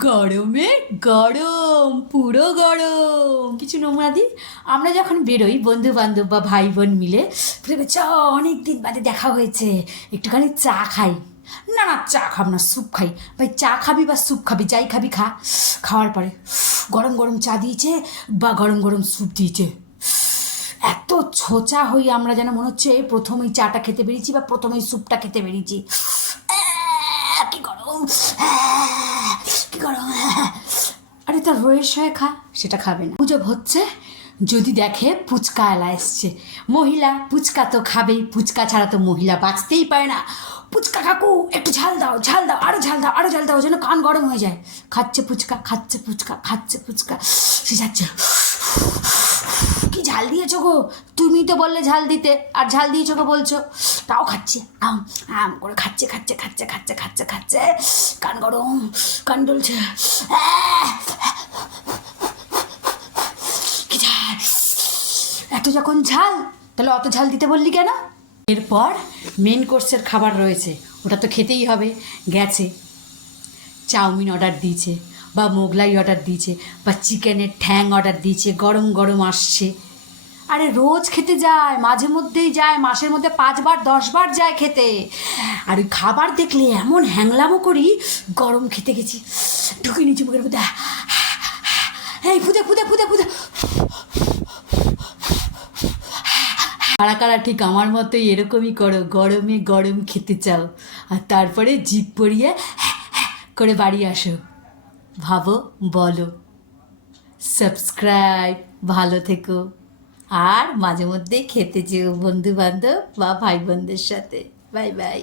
গরমে গরম, পুরো গরম। কিছু নোংরা দিই আমরা যখন বেরোই বন্ধু বান্ধব বা ভাই বোন মিলে, ভেবে চ অনেক দিন বাদে দেখা হয়েছে, একটুখানি চা খাই। না না, চা খাব না, স্যুপ খাই। ভাই চা খাবি বা স্যুপ খাবি, যাই খাবি খা। খাওয়ার পরে গরম গরম চা দিয়েছে বা গরম গরম স্যুপ দিয়েছে, এত ছোচা হই আমরা যেন মনে হচ্ছে প্রথমেই চাটা খেতে বেরিয়েছি বা প্রথমেই স্যুপটা খেতে বেরিয়েছি। কি গরম, কি গরম। আরে তার রয়েস হয়ে খা, সেটা খাবে না। গুজব হচ্ছে যদি দেখে ফুচকা এলা এসছে, মহিলা ফুচকা তো খাবেই, ফুচকা ছাড়া তো মহিলা বাঁচতেই পারে না। ফুচকা কাকু একটু ঝাল দাও, ঝাল দাও, আরো ঝাল দাও, আরো ঝাল দাও, যেন কান গরম হয়ে যায়। খাচ্ছে ফুচকা, খাচ্ছে ফুচকা, খাচ্ছে ফুচকা, সে যাচ্ছে। কি ঝাল দিয়েছো গো, তুমি তো বললে ঝাল দিতে, আর ঝাল দিয়েছো গো বলছো। তাও খাচ্ছে, আম আম করে খাচ্ছে, খাচ্ছে খাচ্ছে খাচ্ছে খাচ্ছে খাচ্ছে, কান গরম, কান ডলছে। কি ঝাল, এত যখন ঝাল তাহলে অত ঝাল দিতে বললি কেন? এরপর মেন কোর্সের খাবার রয়েছে, ওটা তো খেতেই হবে। গেছে চাউমিন অর্ডার দিয়েছে, বা মোগলাই অর্ডার দিয়েছে, বা চিকেনের ঠ্যাং অর্ডার দিয়েছে, গরম গরম আসছে। আরে রোজ খেতে যায়, মাঝে মধ্যেই যায়, মাসের মধ্যে 5 বার 10 বার যায় খেতে। আর ওই খাবার দেখলে এমন হ্যাংলামো করি, গরম খেতে গেছি, ঢুকে নিচে মুখের মধ্যে, এই ফুদে ফুদে ফুদে ফুদে। কারা কারা ঠিক আমার মতোই এরকমই করো, গরমে গরম খেতে চাও আর তারপরে জিভ পড়িয়ে করে বাড়ি আসো। ভাবো, বলো, সাবস্ক্রাইব, ভালো থেকো। আর মাঝে মধ্যে খেতে যেও বন্ধু বান্ধব বা ভাই বোনদের সাথে। Bye bye.